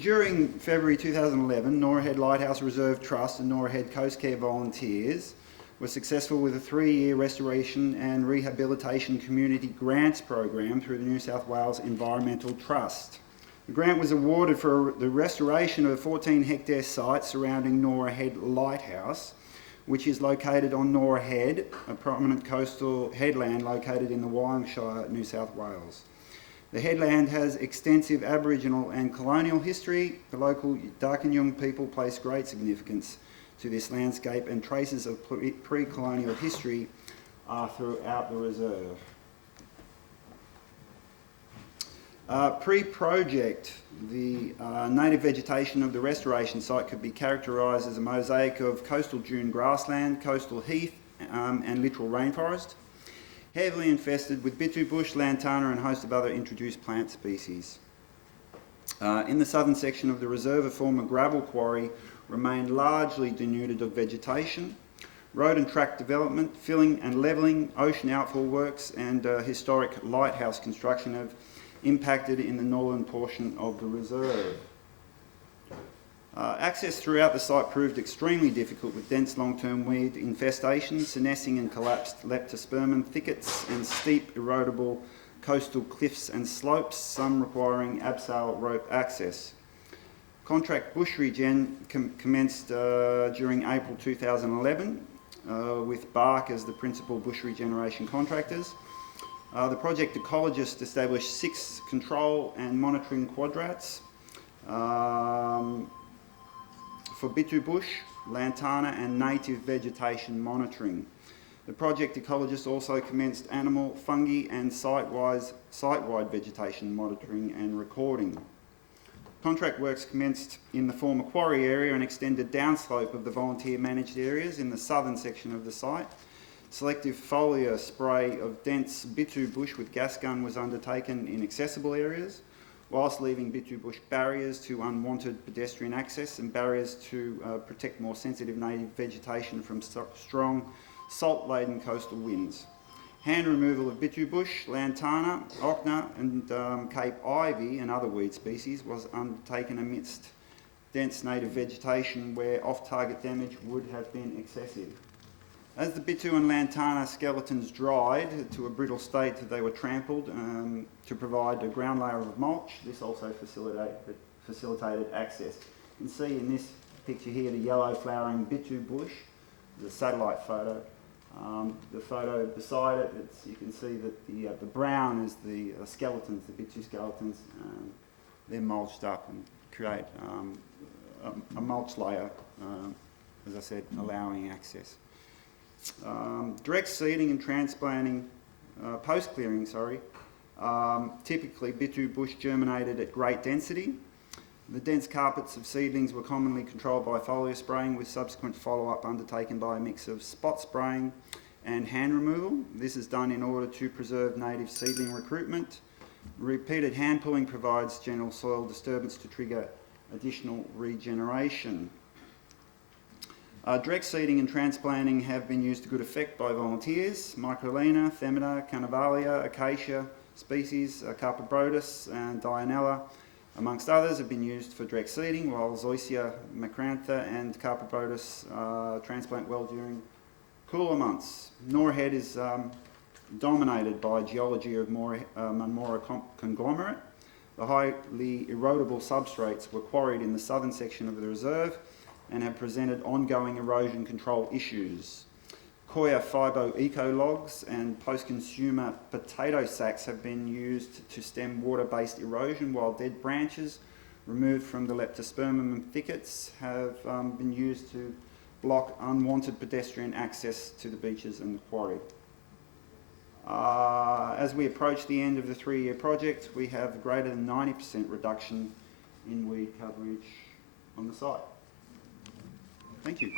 During February 2011, Norah Head Lighthouse Reserve Trust and Norah Head Coast Care volunteers were successful with a 3-year restoration and rehabilitation community grants program through the New South Wales Environmental Trust. The grant was awarded for the restoration of a 14-hectare site surrounding Norah Head Lighthouse, which is located on Norah Head, a prominent coastal headland located in the Wyong Shire, New South Wales. The headland has extensive Aboriginal and colonial history. The local Darkinjung people place great significance to this landscape, and traces of pre-colonial history are throughout the reserve. Pre-project, the native vegetation of the restoration site could be characterised as a mosaic of coastal dune grassland, coastal heath and littoral rainforest, heavily infested with Bitou Bush, Lantana and a host of other introduced plant species. In the southern section of the reserve, a former gravel quarry remained largely denuded of vegetation. Road and track development, filling and levelling, ocean outfall works and historic lighthouse construction have impacted in the northern portion of the reserve. Access throughout the site proved extremely difficult with dense long-term weed infestations, senescing and collapsed leptospermum thickets and steep erodible coastal cliffs and slopes, some requiring abseil rope access. Contract bush regen commenced during April 2011 with BARCC as the principal bush regeneration contractors. The project ecologist established 6 control and monitoring quadrats for Bitou Bush, Lantana and native vegetation monitoring. The project ecologist also commenced animal, fungi and site-wide vegetation monitoring and recording. Contract works commenced in the former quarry area and extended downslope of the volunteer managed areas in the southern section of the site. Selective foliar spray of dense Bitou Bush with gas gun was undertaken in accessible areas, whilst leaving Bitou Bush barriers to unwanted pedestrian access and barriers to protect more sensitive native vegetation from strong salt-laden coastal winds. Hand removal of Bitou Bush, Lantana, Ochna and Cape Ivy and other weed species was undertaken amidst dense native vegetation where off-target damage would have been excessive. As the Bitou and Lantana skeletons dried to a brittle state, they were trampled to provide a ground layer of mulch. This also facilitated access. You can see in this picture here the yellow flowering Bitou Bush, the satellite photo. The photo beside it, you can see that the brown is the skeletons, the Bitou skeletons. They're mulched up and create a mulch layer, as I said, allowing access. Direct seeding and transplanting, post-clearing, typically Bitou Bush germinated at great density. The dense carpets of seedlings were commonly controlled by foliar spraying with subsequent follow-up undertaken by a mix of spot spraying and hand removal. This is done in order to preserve native seedling recruitment. Repeated hand pulling provides general soil disturbance to trigger additional regeneration. Direct seeding and transplanting have been used to good effect by volunteers. Microlina, Themida, Canavalia, Acacia species, Carpobrodus and Dianella, amongst others, have been used for direct seeding, while Zoysia macrantha and Carpobrodus transplant well during cooler months. Norah Head is dominated by geology of Marmora conglomerate. The highly erodible substrates were quarried in the southern section of the reserve and have presented ongoing erosion control issues. Koya fibo eco-logs and post-consumer potato sacks have been used to stem water-based erosion, while dead branches removed from the leptospermum thickets have been used to block unwanted pedestrian access to the beaches and the quarry. As we approach the end of the 3-year project, we have greater than 90% reduction in weed coverage on the site. Thank you.